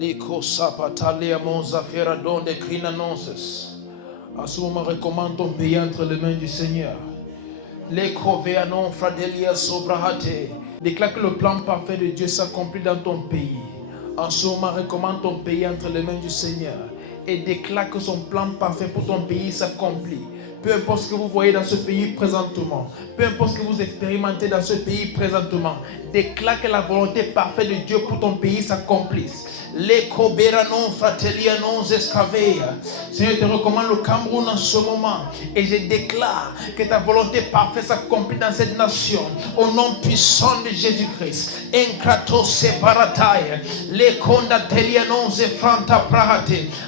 Liko sapatalia monza feradon de crinanonces. À ce moment, recommande ton pays entre les mains du Seigneur. Liko veanon fradelia sobrahate. Déclare que le plan parfait de Dieu s'accomplit dans ton pays. En ce moment, recommande ton pays entre les mains du Seigneur. Et déclare que son plan parfait pour ton pays s'accomplit. Peu importe ce que vous voyez dans ce pays présentement, peu importe ce que vous expérimentez dans ce pays présentement, déclare que la volonté parfaite de Dieu pour ton pays s'accomplisse. Seigneur, je te recommande le Cameroun en ce moment et je déclare que ta volonté parfaite s'accomplit dans cette nation au nom puissant de Jésus-Christ.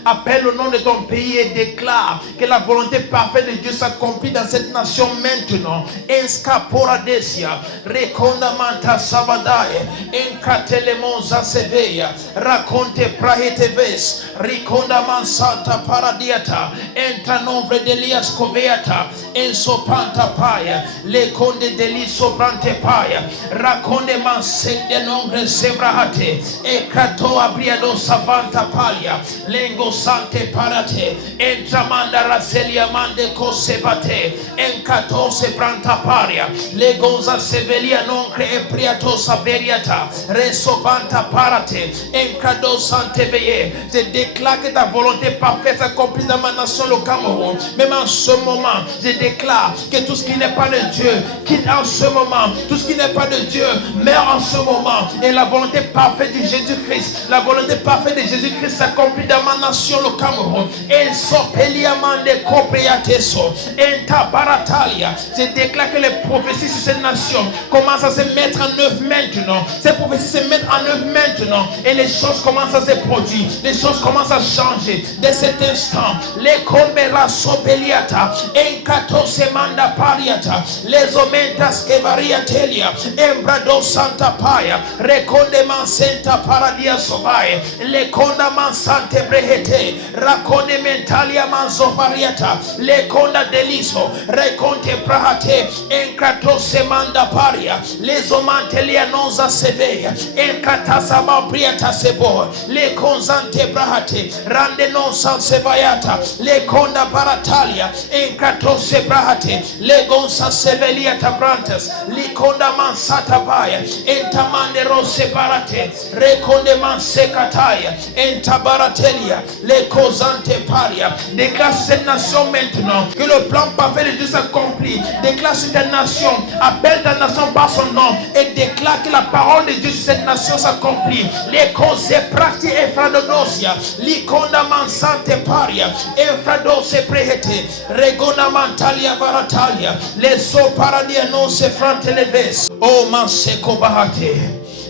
Appelle le nom de ton pays et déclare que la volonté parfaite de Dieu s'accomplit dans cette nation maintenant. Enskaporadesia, Rekondamanta Savadae, Enkatelemonza Seveya, Raconte Praheteves, Rikondaman Santa Paradiata, Entra Nombre Delias Coveata, Ensopanta Paya, Leconde Deliso Brante Paya, Raconde Mansende Nombre Sebrahate, Ekato Abriado Savanta Palia, Lengo Sante Parate, Entra Manda Raselia Mande Cosebate, Encato Sebranta Paria, Legonza Sevelia Noncre e Priato Saberiata, Resobanta Parate, Encado Sante Veye. Je déclare que ta volonté parfaite s'accomplit dans ma nation, le Cameroun. Même en ce moment, je déclare que tout ce qui n'est pas de Dieu quitte en ce moment. Tout ce qui n'est pas de Dieu meurt en ce moment. Et la volonté parfaite de Jésus-Christ, la volonté parfaite de Jésus-Christ s'accomplit dans ma nation, le Cameroun. Et Sopeliamande Copriateso, Enta Baratalia. Je déclare que les prophéties sur cette nation commencent à se mettre en œuvre maintenant. Ces prophéties se mettent en œuvre maintenant. Et les choses commencent à se produire. Les choses commencent à changer. Dès cet instant, les Combera Sopeliata, Encato Semanda Pariata, les Omentas Kevariatelia, Embrado Santa Paya, Recondeman Santa Paradia Sovae, Le Condaman Sante Brehete, Raconde Mentalia Manzovariata, Le Conda Deliso, Reconte Prahate, Encato Semanda Paria, Les Omantelia Nonza Sevea, Encatasama Priata Sebo, Le Conzante Brahate, Rande non San Sevayata, Le Conda Baratalia, Encato Sebrahate, Le Gonza Sevelia Tabrantes, Li Conda Mansata Baya, Entamande Rose Barate, Reconde Mansekataya, Entabaratelia, Le Cosante Paria. Déclare sur cette nation maintenant que le plan parfait de Dieu s'accomplit. Déclare sur cette nation, appelle ta nation par son nom et déclare que la parole de Dieu sur cette nation s'accomplit. Les causes prati et fradonosia, l'iconda mansante paria, infradose prehete, regona mantalia varatalia, les so paradia non se frante leves, o manseco bahate,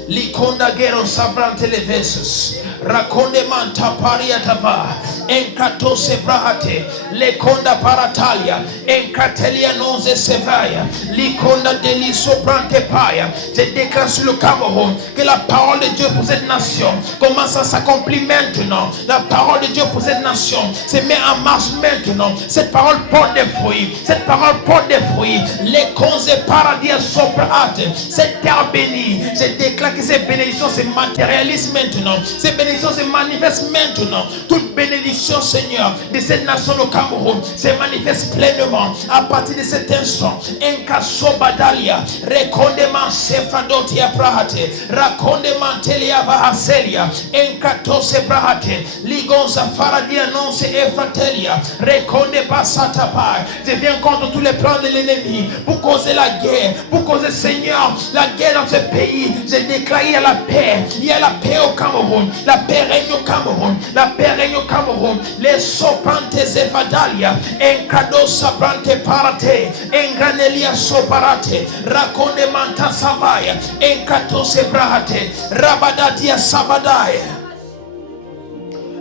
l'iconda gero sabrante levesus. Raconde manta pariatava, encato sebrahate, le conda paratalia, encatelia nonze sevaya, liconda deli soprante paia. Je déclare sur le Cameroun que la parole de Dieu pour cette nation commence à s'accomplir maintenant. La parole de Dieu pour cette nation se met en marche maintenant. Cette parole porte des fruits. Cette parole porte des fruits. Les conze paradia soprate, cette terre bénie. Je déclare que ces bénédictions se matérialisent maintenant. Ces bénédictions se manifestent maintenant. Toute bénédiction, Seigneur, de cette nation, le Cameroun, se manifeste pleinement à partir de cet instant. Encasso badalia, recondeman sefradotia prahate, racondemantelia vahaselia, encato sebrahate, ligonza faradia non se efratelia, reconde basata pai. Je viens contre tous les plans de l'ennemi pour causer la guerre, pour causer, Seigneur, la guerre dans ce pays. Je déclare il y a la paix, il y a la paix au Cameroun. La paix règne au Cameroun. La paix règne au Cameroun. Les sopantes evadalia, encado sabrante parate, engranelia soparate, raconde manta savaya, encato sebrahate, rabadatia sabadae,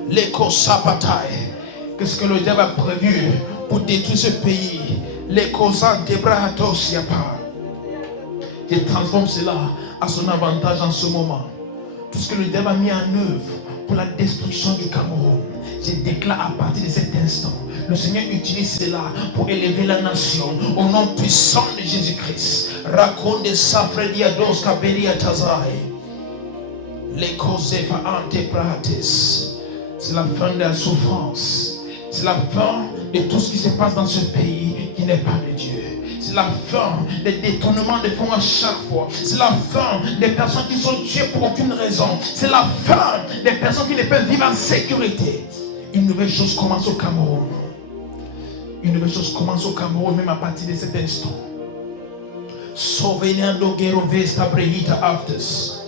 l'éco sapatae. Qu'est-ce que le diable a prévu pour détruire ce pays? Les causants de brahatos yapa. Je transforme cela à son avantage en ce moment. Tout ce que le diable a mis en œuvre pour la destruction du Cameroun, je déclare à partir de cet instant, le Seigneur utilise cela pour élever la nation au nom puissant de Jésus-Christ. Raconte Safredia dos Caberia Tazai. Les causes anteprates. C'est la fin de la souffrance. C'est la fin de tout ce qui se passe dans ce pays qui n'est pas de Dieu. C'est la fin des détournements de fonds à chaque fois. C'est la fin des personnes qui sont tuées pour aucune raison. C'est la fin des personnes qui ne peuvent vivre en sécurité. Une nouvelle chose commence au Cameroun. Une nouvelle chose commence au Cameroun, même à partir de cet instant. Sauvenando Gerovesta Brehita Aftes.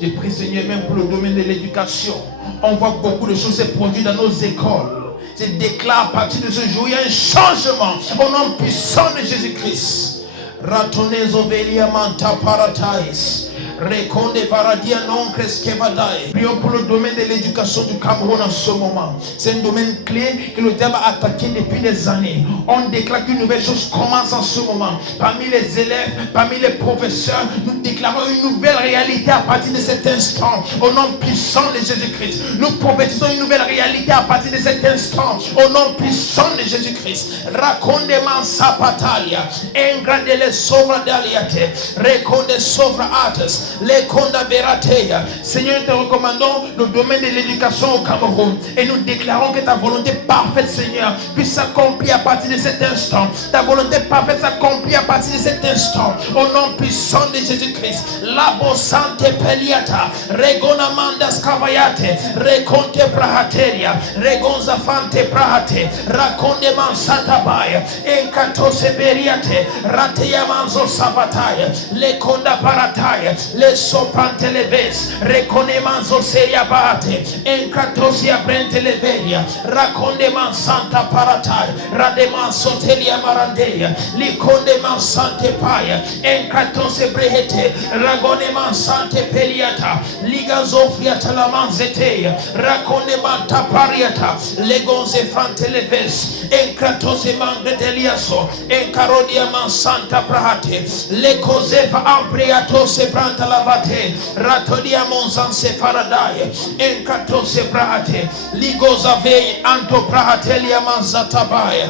J'ai pris, Seigneur, même pour le domaine de l'éducation. On voit beaucoup de choses se produire dans nos écoles. Je déclare à partir de ce jour, il y a un changement au nom puissant de Jésus-Christ. Ratonezo velia manta paratais. Reconde varadia non cresquevadae. Prions pour le domaine de l'éducation du Cameroun en ce moment. C'est un domaine clé que le diable a attaqué depuis des années. On déclare qu'une nouvelle chose commence en ce moment. Parmi les élèves, parmi les professeurs, nous déclarons une nouvelle réalité à partir de cet instant. Au nom puissant de Jésus-Christ. Nous prophétisons une nouvelle réalité à partir de cet instant. Au nom puissant de Jésus-Christ. Raconde mansa patalia. Engradele sovra daliate. Reconde sovra ates. Les conda verateia. Seigneur, nous te recommandons le domaine de l'éducation au Cameroun et nous déclarons que ta volonté parfaite, Seigneur, puisse s'accomplir à partir de cet instant. Ta volonté parfaite s'accomplit à partir de cet instant. Au nom puissant de Jésus-Christ. Labo sante peliata. Regona mandas cavayate. Reconte prahateria. Regonza fante prahate. Raconde mansata baya. Encato seberiate. Rateya manzo sabataya. Le conda parataya. Les sopante leves, reconemanzo seria bate, encatosia brente leveria, racondeman santa paratai, rademan sotelia marandeia, licondeman sante paia, encatose brehete, ragoneman sante peliata, ligazofriata la manzeteia, racondeman tapariata, legonze fante leves, encatose mangredeliaso, encarodia man santa prahate, le cosefa ampriatose branta lavate, ratodia monzanse faradai, encatose brahate, ligoza vei anto brahatelia manzatabaya.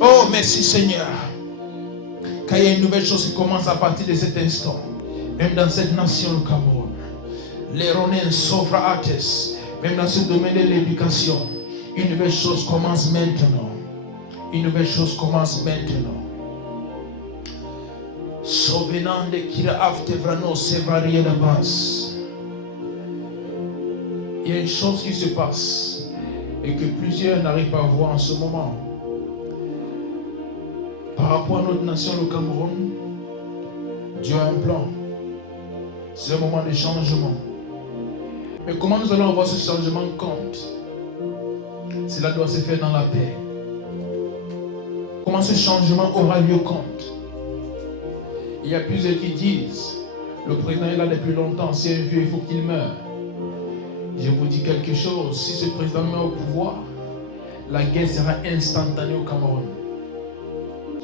Oh, merci Seigneur. Car il y a une nouvelle chose qui commence à partir de cet instant, même dans cette nation, le Cameroun. Les Ronen sofra ates, même dans ce domaine de l'éducation, une nouvelle chose commence maintenant. Une nouvelle chose commence maintenant. Sovenande kira aftevrano sevarie de base. Il y a une chose qui se passe et que plusieurs n'arrivent pas à voir en ce moment. Par rapport à notre nation, le Cameroun, Dieu a un plan. C'est un moment de changement. Mais comment nous allons avoir ce changement compte? Cela doit se faire dans la paix. Comment ce changement aura lieu compte? Il y a plusieurs qui disent, le président est là depuis longtemps, c'est un vieux, il faut qu'il meure. Je vous dis quelque chose, si ce président meurt au pouvoir, la guerre sera instantanée au Cameroun.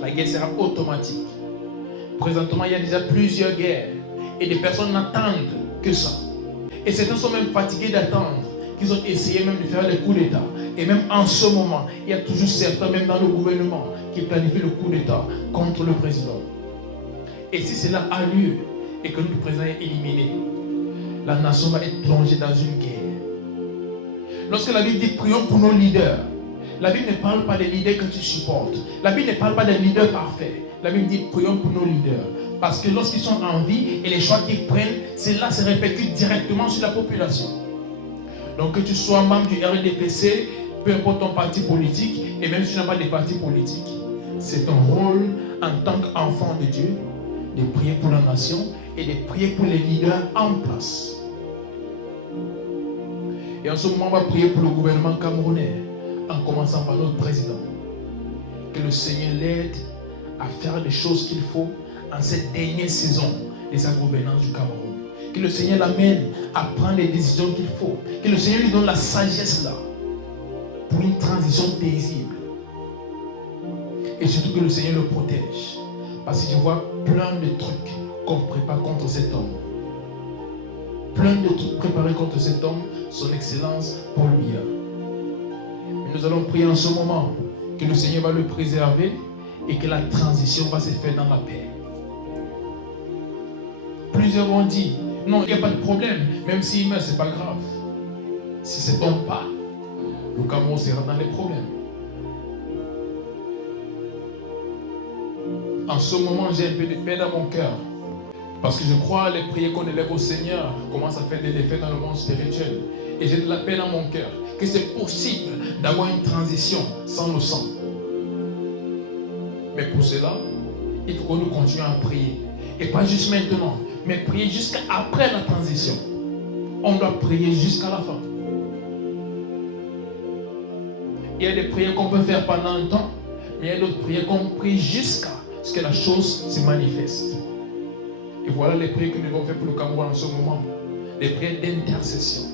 La guerre sera automatique. Présentement, il y a déjà plusieurs guerres et des personnes n'attendent que ça. Et certains sont même fatigués d'attendre, qu'ils ont essayé même de faire des coups d'État. Et même en ce moment, il y a toujours certains, même dans le gouvernement, qui planifient le coup d'État contre le président. Et si cela a lieu et que le président est éliminé, la nation va être plongée dans une guerre. Lorsque la Bible dit prions pour nos leaders, la Bible ne parle pas des leaders que tu supportes. La Bible ne parle pas des leaders parfaits. La Bible dit prions pour nos leaders. Parce que lorsqu'ils sont en vie et les choix qu'ils prennent, cela se répercute directement sur la population. Donc que tu sois membre du RDPC, peu importe ton parti politique, et même si tu n'as pas de parti politique, c'est ton rôle en tant qu'enfant de Dieu de prier pour la nation et de prier pour les leaders en place. Et en ce moment, on va prier pour le gouvernement camerounais, en commençant par notre président. Que le Seigneur l'aide à faire les choses qu'il faut en cette dernière saison de sa gouvernance du Cameroun. Que le Seigneur l'amène à prendre les décisions qu'il faut. Que le Seigneur lui donne la sagesse là pour une transition paisible. Et surtout que le Seigneur le protège. Parce que je vois plein de trucs qu'on prépare contre cet homme. Plein de trucs préparés contre cet homme, son excellence Paul Biya. Mais nous allons prier en ce moment que le Seigneur va le préserver et que la transition va se faire dans la paix. Plusieurs ont dit, Non, il n'y a pas de problème. Même s'il meurt, ce n'est pas grave. Si c'est ton pas, le Cameroun sera dans les problèmes. En ce moment, j'ai un peu de paix dans mon cœur. Parce que je crois les prières qu'on élève au Seigneur commencent à faire des effets dans le monde spirituel. Et j'ai de la paix dans mon cœur. Que c'est possible d'avoir une transition sans le sang. Mais pour cela, il faut que nous continuions à prier. Et pas juste maintenant, mais prier jusqu'à après la transition. On doit prier jusqu'à la fin. Il y a des prières qu'on peut faire pendant un temps, mais il y a d'autres prières qu'on prie jusqu'à ce que la chose se manifeste. Et voilà les prières que nous devons faire pour le Cameroun en ce moment. Les prières d'intercession.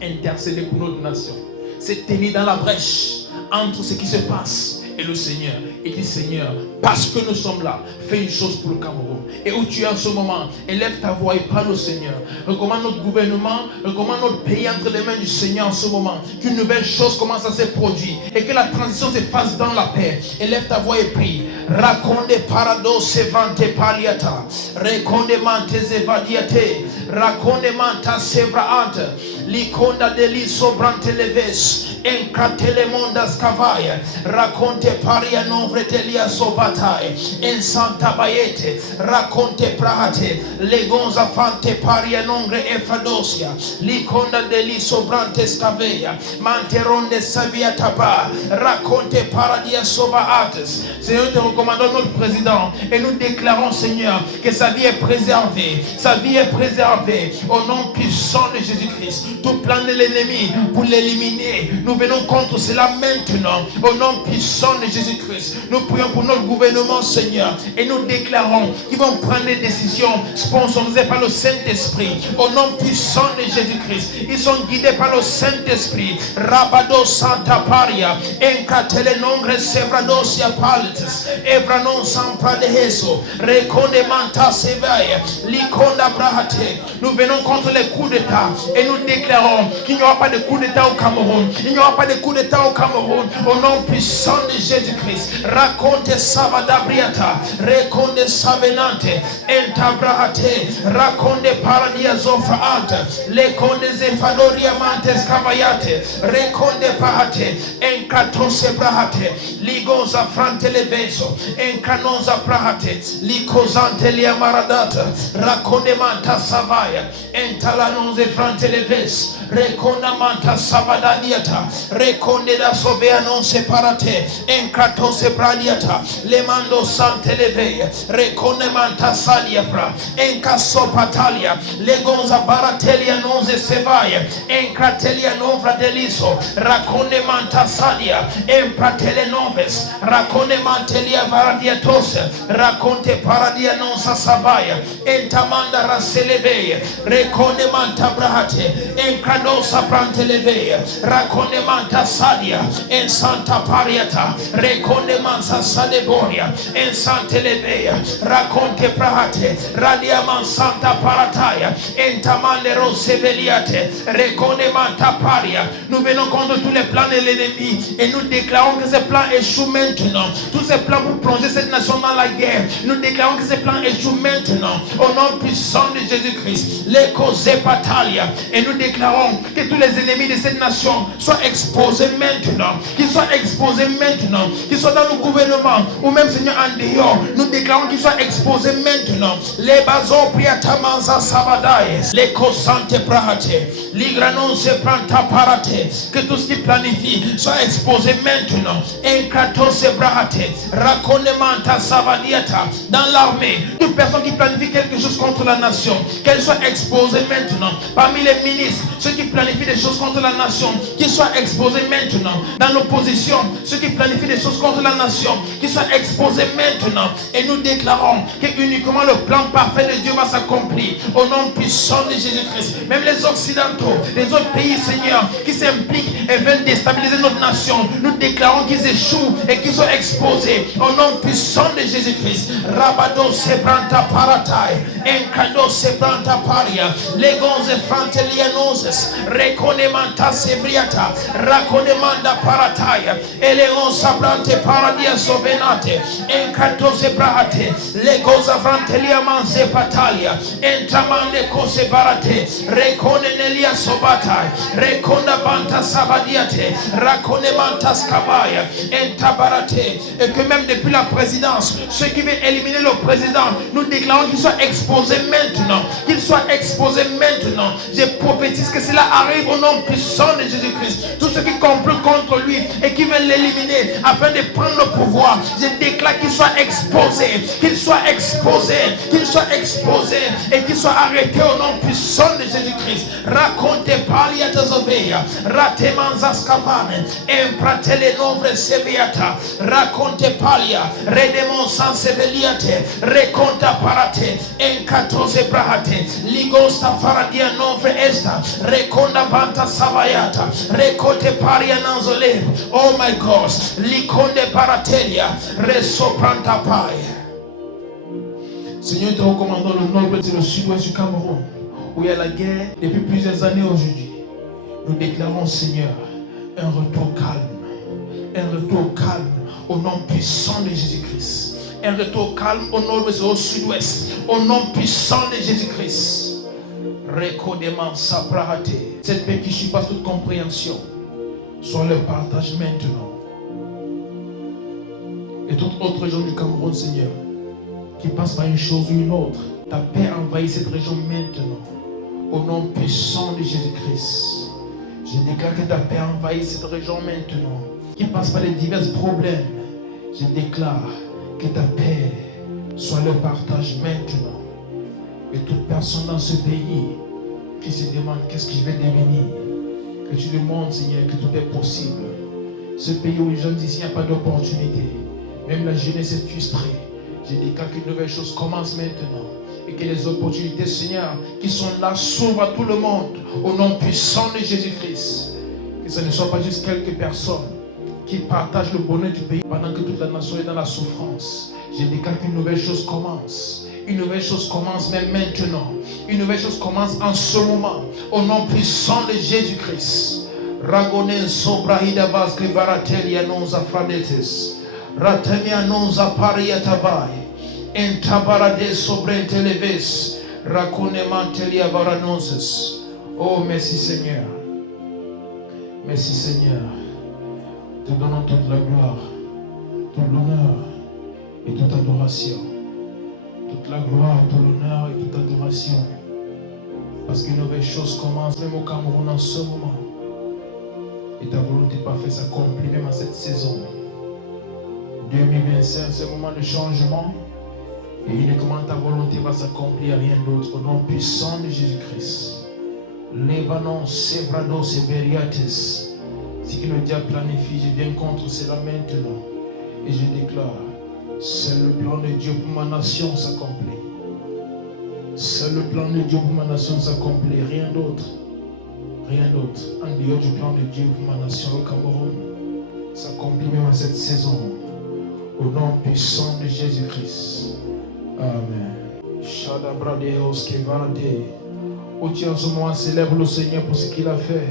Intercéder pour notre nation. C'est tenir dans la brèche entre ce qui se passe et le Seigneur. Et dit Seigneur, parce que nous sommes là, fais une chose pour le Cameroun. Et où tu es en ce moment, élève ta voix et parle au Seigneur. Recommande notre gouvernement, recommande notre pays entre les mains du Seigneur en ce moment. Qu'une nouvelle chose commence à se produire et que la transition se passe dans la paix. Élève ta voix et prie. Raconde parados sevante paliata. Reconde mantes evadiate. Raconde manta sevraante. Liconda deli sobrante leves. Encatele mondas cavaia. Raconte paria non vretelia sobatai. En santa bayete. Raconte prahate. Legonza fante paria nongre efradosia. Liconda deli sobrante scaveia. Manteronde savia taba. Raconte paradia sovaates. Seigneur, nous te recommandons notre président et nous déclarons, Seigneur, que sa vie est préservée. Sa vie est préservée au nom puissant de Jésus-Christ. Tout plan de l'ennemi pour l'éliminer, nous venons contre cela maintenant au nom puissant de Jésus-Christ. Nous prions pour notre gouvernement, Seigneur, et nous déclarons qu'ils vont prendre des décisions sponsorisées par le Saint-Esprit au nom puissant de Jésus-Christ. Ils sont guidés par le Saint-Esprit. Rabado Santa Paria, Encatele Nongre Sevradosia Palites, Evranon Sampra de Heso, Reconde Manta Sevaya, Liconda Brahate. Nous venons contre les coups d'État et nous déclarons qu'il n'y aura pas de coup d'État au Cameroun. Il n'y aura pas de coup d'État au Cameroun au nom puissant de Jésus-Christ. Raconte Savadabriata, Reconde Savenante, Entabrahate, Raconde Paradia Zofraante, Leconde Zefadoria Mantes Cavayate, Reconde Pahate, Encatose Brahate, Ligoza Frante Leveso, Encanoza Prahate, Licosante Lia Maradata, Raconde Manta Savaya, Entalanonze Frante Leves, Reconda Manta Savadadiata, Reconde da Sovea non separate, Encatose Bradiata, Lemando Sante Levea, Reconde Manta Saliapra, Encasso Patalia, Legonza Baratelia non se Sevaya, Encratelia Novra Deliso, Raconde Manta Salia, Empratele Noves, Raconde Mantelia Varadiatose, Raconte Paradia non Savaya, Entamanda Raselevea, Reconde Manta Brahate, Encradosa Brantelevea, Raconde Manta Sadia, En Santa Pariata, Reconde Mansa Sadeboria, En Santelevea, Raconte Prahate, Radiaman Santa Parataya, Entamande Roseveliate, Reconde Manta Paria. Nous venons contre tous les plans de l'ennemi et nous déclarons que ces plans échouent maintenant. Tous ces plans pour plonger cette nation dans la guerre, nous déclarons que ces plans échouent maintenant au nom puissant de Jésus-Christ. Les causes Patalia. Et nous déclarons que tous les ennemis de cette nation soient exposés maintenant, qu'ils soient exposés maintenant, qu'ils soient dans le gouvernement ou même Seigneur en dehors. Nous déclarons qu'ils soient exposés maintenant. Les bazos priatamanza sabadae, les cosante prahate, l'igranon se pranta parate, que tout ce qui planifie soit exposé maintenant. Enkrato se brahate, raconemanta savadiata, dans l'armée, toute personne qui planifie quelque chose contre la nation, qu'elle soit exposée maintenant. Parmi les ministres, ceux qui planifient des choses contre la nation, qu'ils soient exposés maintenant. Dans l'opposition, ceux qui planifient des choses contre la nation, qu'ils soient exposés maintenant. Et nous déclarons que uniquement le plan parfait de Dieu va s'accomplir au nom puissant de Jésus-Christ. Même les Occidentaux, les autres pays, Seigneur, qui s'impliquent et veulent déstabiliser notre nation, nous déclarons qu'ils échouent et qu'ils soient exposés au nom puissant de Jésus-Christ. Rabado se pranta paratai, encado se pranta paria, legonze frantelianoses, Sabates, Reconemanta Sebriata, Raconemanda Parataya, Eleon Sabrante Paradia Sovenate, Encatose Brahate, Legoza Frantelia Manze Patalia, Entramande Cose Barate, Reconenelia Sobata, Reconda Banta Sabadiate, Raconemanta Scabaya, Entabarate, et que même depuis la présidence, ceux qui veulent éliminer le président, nous déclarons qu'il soit exposé maintenant, qu'il soit exposé maintenant. Je prophétise que cela arrive au nom puissant de Jésus-Christ. Tous ceux qui complotent contre lui et qui veulent l'éliminer afin de prendre le pouvoir, je déclare qu'il soit exposé, qu'il soit exposé, qu'il soit exposé et qu'il soit arrêté au nom puissant de Jésus-Christ. Raconte palia tezoveia, ratemanza scapane, empratele nombre seviata, raconte palia, redemon sans seveliate, reconta parate, encatose brahate, ligosta faradia nombre esta, reconda banta savayata, recote paria nanzole. Oh my God, liconde paratelia, resopranta paia. Seigneur, te recommandons le nord et le sud-ouest du Cameroun, où il y a la guerre depuis plusieurs années aujourd'hui. Nous déclarons, Seigneur, un retour calme au nom puissant de Jésus-Christ. Un retour calme au nord-ouest et au sud-ouest, au nom puissant de Jésus-Christ. Recodement saprahate. Cette paix qui surpasse toute compréhension, soit le partage maintenant. Et toute autre région du Cameroun, Seigneur, qui passe par une chose ou une autre, ta paix envahit cette région maintenant. Au nom puissant de Jésus-Christ, je déclare que ta paix envahit cette région maintenant, qui passe par les divers problèmes. Je déclare que ta paix soit le partage maintenant. Et toute personne dans ce pays qui se demande qu'est-ce que je vais devenir, que tu demandes, Seigneur, que tout est possible. Ce pays où les jeunes disent qu'il n'y a pas d'opportunité, même la jeunesse est frustrée. Je déclare qu'une nouvelle chose commence maintenant et que les opportunités, Seigneur, qui sont là, s'ouvrent à tout le monde au nom puissant de Jésus-Christ. Que ce ne soit pas juste quelques personnes qui partagent le bonheur du pays pendant que toute la nation est dans la souffrance. Je déclare qu'une nouvelle chose commence. Une nouvelle chose commence même maintenant. Une nouvelle chose commence en ce moment au nom puissant de Jésus-Christ. Ragonen sobrahida vasque baratelia non afradetes. Ratemia non zapariatabai. Entabarade sobre televes. Raconemantelia varanoses. Oh, merci Seigneur. Merci Seigneur. Te donnons toute la gloire, tout l'honneur et toute adoration. Toute la gloire, tout l'honneur et toute adoration. Parce qu'une nouvelle chose commence même au Cameroun en ce moment. Et ta volonté parfaite s'accomplit même à cette saison. 2025, c'est un moment de changement. Et uniquement ta volonté va s'accomplir, rien d'autre. Au nom puissant de Jésus-Christ. Lebanon, Sevrados et Beriates. Ce que le diable planifie, je viens contre cela maintenant. Et je déclare, c'est le plan de Dieu pour ma nation s'accomplit. C'est le plan de Dieu pour ma nation s'accomplit. Rien d'autre. Rien d'autre. En dehors du plan de Dieu pour ma nation, le Cameroun, s'accomplit même à cette saison. Au nom puissant de Jésus-Christ. Amen. Shadabradeos Kevarade. Au tiers en ce moment, célèbre le Seigneur pour ce qu'il a fait.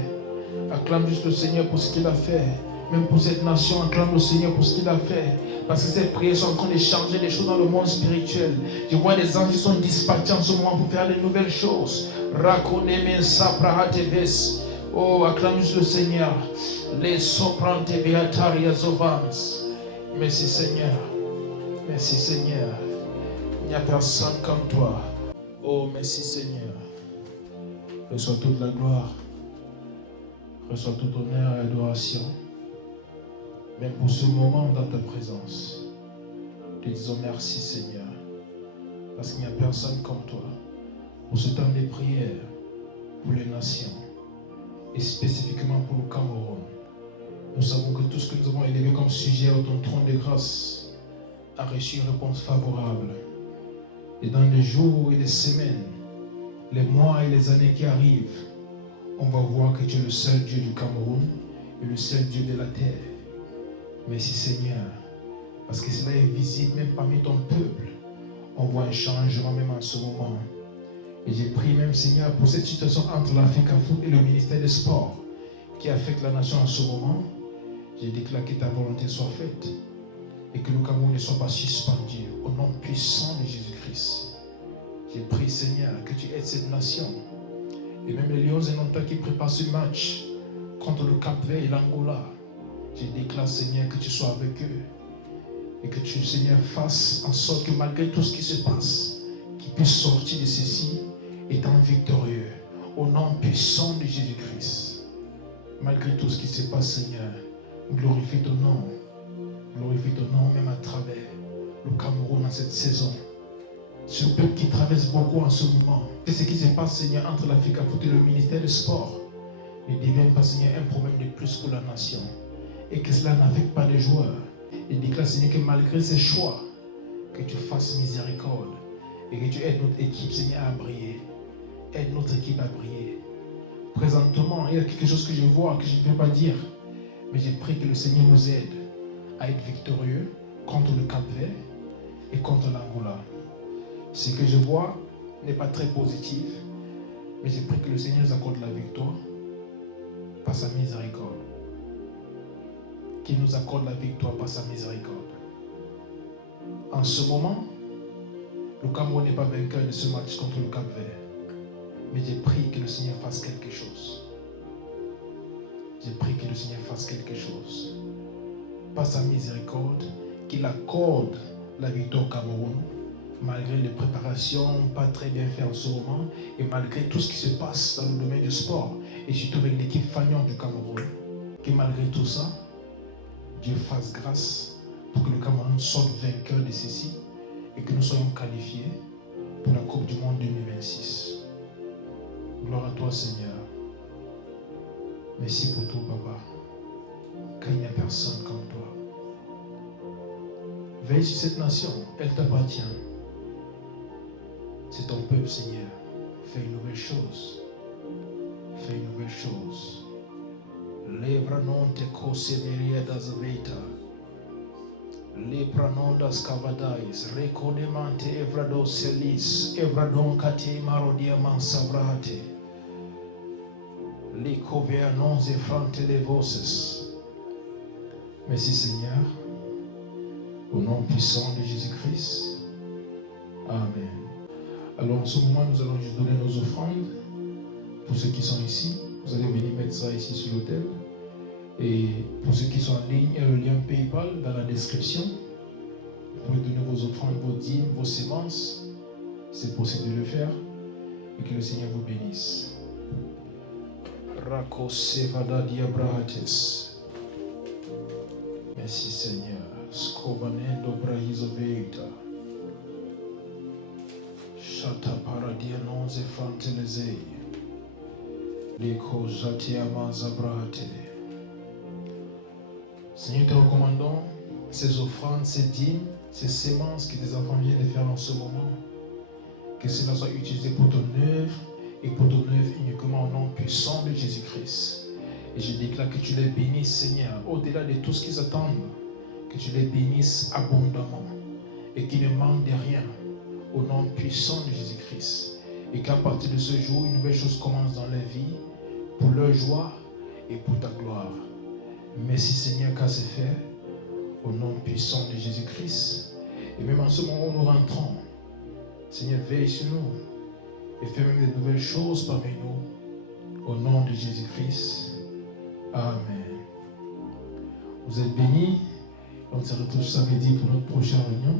Acclame juste le Seigneur pour ce qu'il a fait. Même pour cette nation, acclame le Seigneur pour ce qu'il a fait. Parce que ces prières sont en train de changer les choses dans le monde spirituel. Je vois des anges qui sont dispatchés en ce moment pour faire de nouvelles choses. Oh, acclame juste le Seigneur. Les soprante beataria zovans. Merci Seigneur. Merci Seigneur. Il n'y a personne comme toi. Oh, merci Seigneur. Reçois toute la gloire. Reçois tout honneur et adoration. Même pour ce moment dans ta présence. Te disons merci Seigneur. Parce qu'il n'y a personne comme toi. Pour ce temps de prière. Pour les nations. Et spécifiquement pour le Cameroun. Nous savons que tout ce que nous avons élevé comme sujet au ton trône de grâce a reçu une réponse favorable. Et dans les jours et les semaines, les mois et les années qui arrivent, on va voir que tu es le seul Dieu du Cameroun et le seul Dieu de la terre. Merci Seigneur, parce que cela est visible même parmi ton peuple. On voit un changement même en ce moment. Et j'ai prié même, Seigneur, pour cette situation entre l'Africa Foot et le ministère des Sports qui affecte la nation en ce moment. J'ai déclaré que ta volonté soit faite et que le Cameroun ne soit pas suspendu au nom puissant de Jésus-Christ. J'ai prié, Seigneur, que tu aides cette nation et même les Lions et Nantais qui préparent ce match contre le Cap-Vert et l'Angola. J'ai déclaré, Seigneur, que tu sois avec eux et que tu, Seigneur, fasses en sorte que malgré tout ce qui se passe, qu'ils puissent sortir de ceci étant victorieux au nom puissant de Jésus-Christ. Malgré tout ce qui se passe, Seigneur, glorifie ton nom. Glorifie ton nom même à travers le Cameroun dans cette saison. Ce peuple qui traverse beaucoup en ce moment. C'est ce qui se passe, Seigneur, entre l'Africa Foot et le ministère des Sports. Ne devienne pas, Seigneur, un problème de plus pour la nation. Et que cela n'affecte pas les joueurs. Il déclare, Seigneur, que malgré ces choix, que tu fasses miséricorde et que tu aides notre équipe, Seigneur, à briller. Aide notre équipe à briller. Présentement, il y a quelque chose que je vois, que je ne peux pas dire. Mais j'ai prié que le Seigneur nous aide à être victorieux contre le Cap-Vert et contre l'Angola. Ce que je vois n'est pas très positif, mais j'ai prié que le Seigneur nous accorde la victoire par sa miséricorde. Qu'il nous accorde la victoire par sa miséricorde. En ce moment, le Cameroun n'est pas vainqueur de ce match contre le Cap-Vert. Mais j'ai prié que le Seigneur fasse quelque chose. J'ai prié que le Seigneur fasse quelque chose. Par sa miséricorde, qu'il accorde la victoire au Cameroun, malgré les préparations pas très bien faites en ce moment, et malgré tout ce qui se passe dans le domaine du sport, et surtout avec l'équipe Fagnon du Cameroun, que malgré tout ça, Dieu fasse grâce pour que le Cameroun sorte vainqueur de ceci, et que nous soyons qualifiés pour la Coupe du Monde 2026. Gloire à toi, Seigneur. Merci pour tout, Papa. Car il n'y a personne comme toi. Veille sur cette nation, elle t'appartient. C'est ton peuple, Seigneur. Fais une nouvelle chose. Fais une nouvelle chose. Levra non te coseveria das veita. Lepranondas cavadais. Recodemante evrados celis. Evradon cate marodia mansavrate. Les non effrante les voces. Merci Seigneur, au nom puissant de Jésus-Christ. Amen. Alors en ce moment, nous allons juste donner nos offrandes pour ceux qui sont ici. Vous allez venir mettre ça ici sur l'autel. Et pour ceux qui sont en ligne, il y a le lien PayPal dans la description. Vous pouvez donner vos offrandes, vos dîmes, vos semences. C'est possible de le faire. Et que le Seigneur vous bénisse. Rakosevada diabrahates. Merci Seigneur. Skovanendo brahizoveita. Shata paradia nonze fantelezei. Leko jatia mazabrahate. Seigneur, te recommandons ces offrandes, ces dîmes, ces semences que tes enfants viennent de faire en ce moment. Que cela soit utilisé pour ton œuvre et pour ton œuvre uniquement au nom puissant de Jésus-Christ. Et je déclare que tu les bénisses, Seigneur, au-delà de tout ce qu'ils attendent, que tu les bénisses abondamment et qu'ils ne manquent de rien au nom puissant de Jésus-Christ. Et qu'à partir de ce jour, une nouvelle chose commence dans leur vie pour leur joie et pour ta gloire. Merci Seigneur car c'est fait au nom puissant de Jésus-Christ. Et même en ce moment où nous rentrons, Seigneur, veille sur nous et fais même de nouvelles choses parmi nous. Au nom de Jésus-Christ. Amen. Vous êtes bénis. On se retrouve samedi pour notre prochaine réunion.